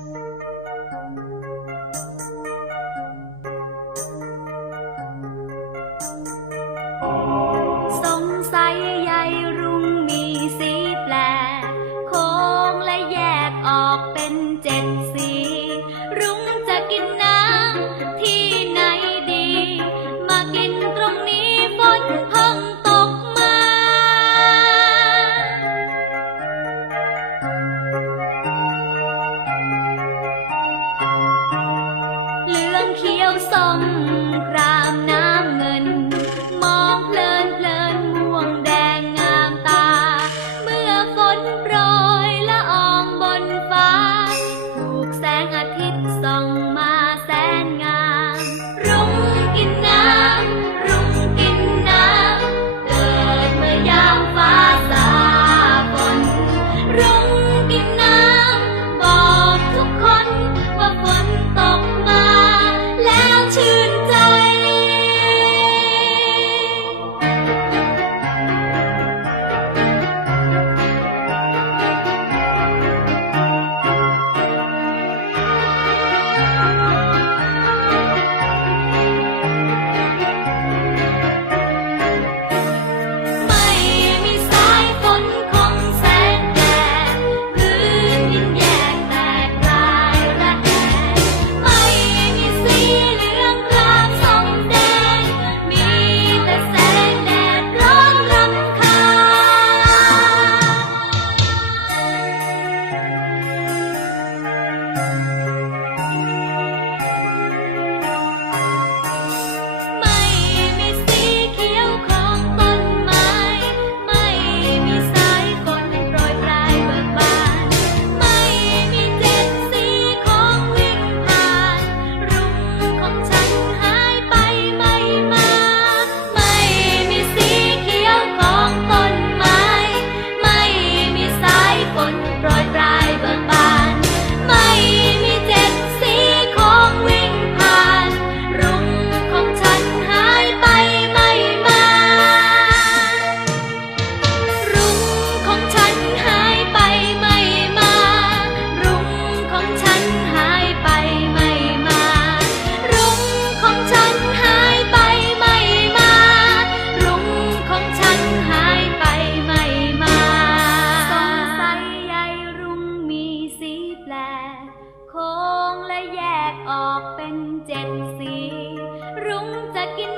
Thank you. ทิตย์ส่อง ออกเป็นเจ็ดสี รุ้งจะกิน